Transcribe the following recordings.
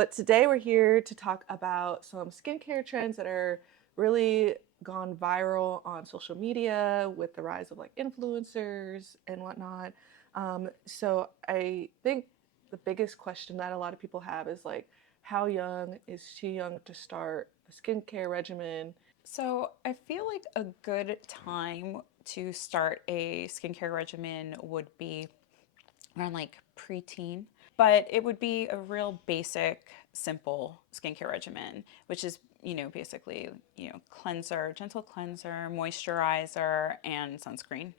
So today we're here to talk about some skincare trends that are really gone viral on social media with the rise of like influencers and whatnot. So I think the biggest question that a lot of people have is like, how young is too young to start a skincare regimen? So I feel like a good time to start a skincare regimen would be around like preteen, but it would be a real basic, simple skincare regimen, which is, basically, cleanser, gentle cleanser, moisturizer, and sunscreen.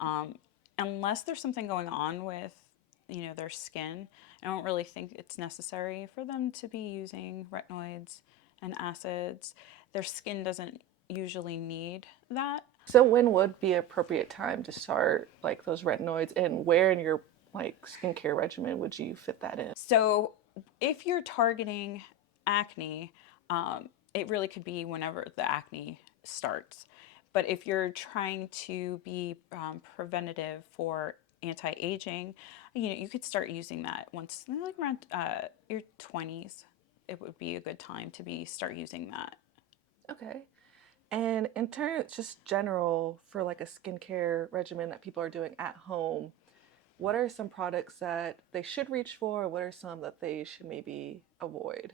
Um, Unless there's something going on with, their skin, I don't really think it's necessary for them to be using retinoids and acids. Their skin doesn't usually need that. So when would be appropriate time to start like those retinoids, and where in your like skincare regimen would you fit that in? So if you're targeting acne, it really could be whenever the acne starts. But if you're trying to be preventative for anti-aging, you could start using that once like around your 20s. It would be a good time to be start using that. Okay. And in terms, just general for like a skincare regimen that people are doing at home, what are some products that they should reach for? What are some that they should maybe avoid?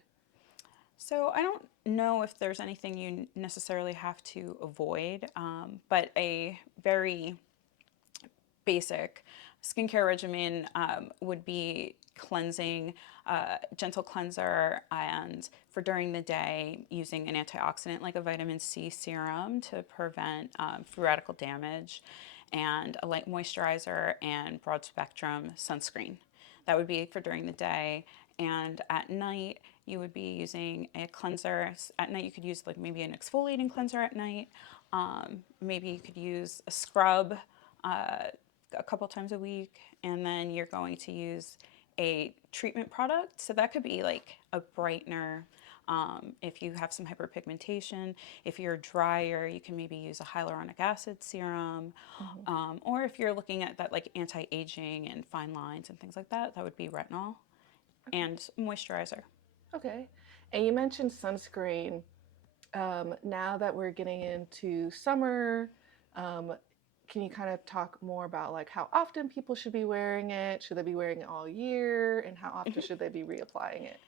So I don't know if there's anything you necessarily have to avoid, but a very basic skincare regimen would be cleansing, gentle cleanser, and for during the day, using an antioxidant like a vitamin C serum to prevent free radical damage, and a light moisturizer and broad spectrum sunscreen. That would be for during the day. And at night, you would be using a cleanser. At night, you could use like maybe an exfoliating cleanser at night. Maybe you could use a scrub uh, a couple times a week, and then you're going to use a treatment product. So that could be like a brightener. If you have some hyperpigmentation, if you're drier, you can maybe use a hyaluronic acid serum. Mhm. Or if you're looking at that like anti-aging and fine lines and things like that, that would be retinol Okay. and moisturizer. Okay. And you mentioned sunscreen. Now that we're getting into summer, um, can you kind of talk more about like how often people should be wearing it? Should they be wearing it all year? And how often should they be reapplying it?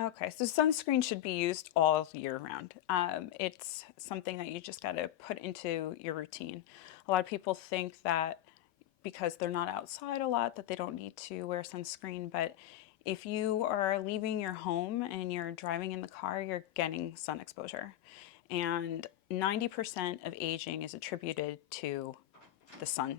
Okay, so sunscreen should be used all year round. It's something that you just got to put into your routine. A lot of people think that because they're not outside a lot that they don't need to wear sunscreen, but if you are leaving your home and you're driving in the car, you're getting sun exposure. And 90% of aging is attributed to the sun.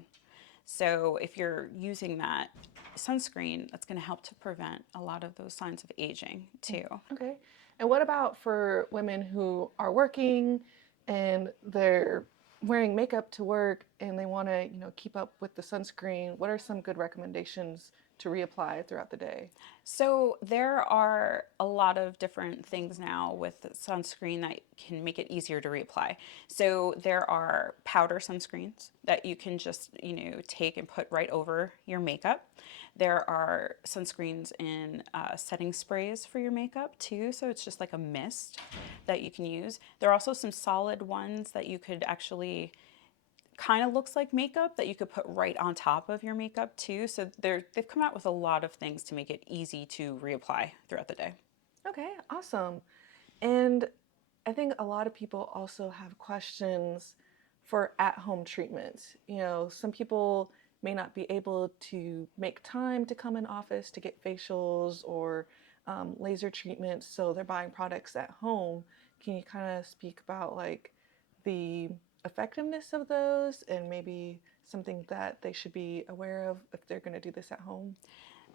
So if you're using that sunscreen, that's going to help to prevent a lot of those signs of aging too. Okay. And what about for women who are working and they're wearing makeup to work and they want to, keep up with the sunscreen? What are some good recommendations to reapply throughout the day? So there are a lot of different things now with sunscreen that can make it easier to reapply. So there are powder sunscreens that you can just, take and put right over your makeup. There are sunscreens in setting sprays for your makeup too. So it's just like a mist that you can use. There are also some solid ones that you could actually kind of looks like makeup that you could put right on top of your makeup too. So they've come out with a lot of things to make it easy to reapply throughout the day. Okay, awesome. And I think a lot of people also have questions for at home treatments. Some people may not be able to make time to come in office to get facials or laser treatments, so they're buying products at home. Can you kind of speak about like the effectiveness of those and maybe something that they should be aware of if they're going to do this at home?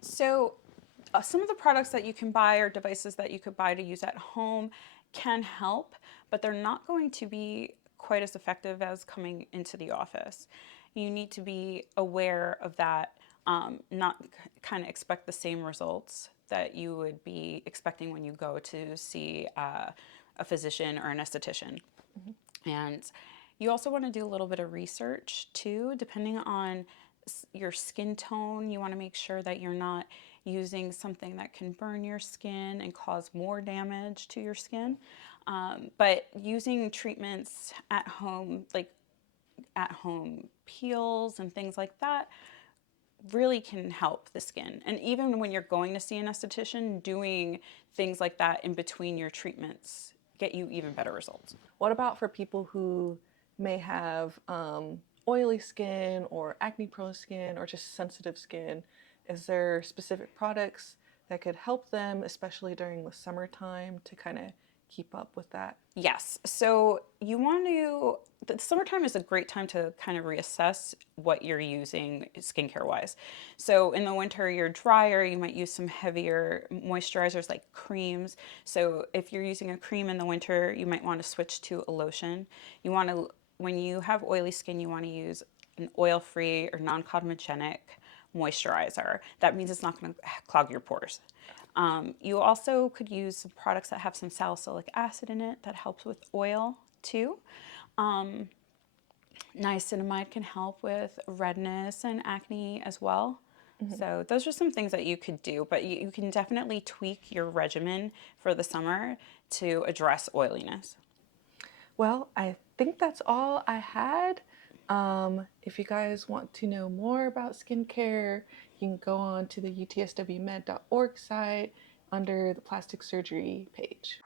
So some of the products that you can buy or devices that you could buy to use at home can help, but they're not going to be quite as effective as coming into the office. You need to be aware of that, not kind of expect the same results that you would be expecting when you go to see a physician or an esthetician. Mhm. And you also want to do a little bit of research too, depending on your skin tone. You want to make sure that you're not using something that can burn your skin and cause more damage to your skin. But using treatments at home, like at home peels and things like that, really can help the skin. And even when you're going to see an esthetician, doing things like that in between your treatments get you even better results. What about for people who may have oily skin or acne prone skin or just sensitive skin? Is there specific products that could help them, especially during the summertime, to kind of keep up with that? Yes. So you want to, the summertime is a great time to kind of reassess what you're using skincare wise. So in the winter, you're drier, you might use some heavier moisturizers like creams. So if you're using a cream in the winter, you might want to switch to a lotion. You want to, when you have oily skin, you want to use an oil free or non comedogenic moisturizer. That means it's not going to clog your pores. You also could use some products that have some salicylic acid in it that helps with oil too. Niacinamide can help with redness and acne as well. So those are some things that you could do, but you can definitely tweak your regimen for the summer to address oiliness. Well, I think that's all I had. If you guys want to know more about skincare, you can go on to the utswmed.org site under the plastic surgery page.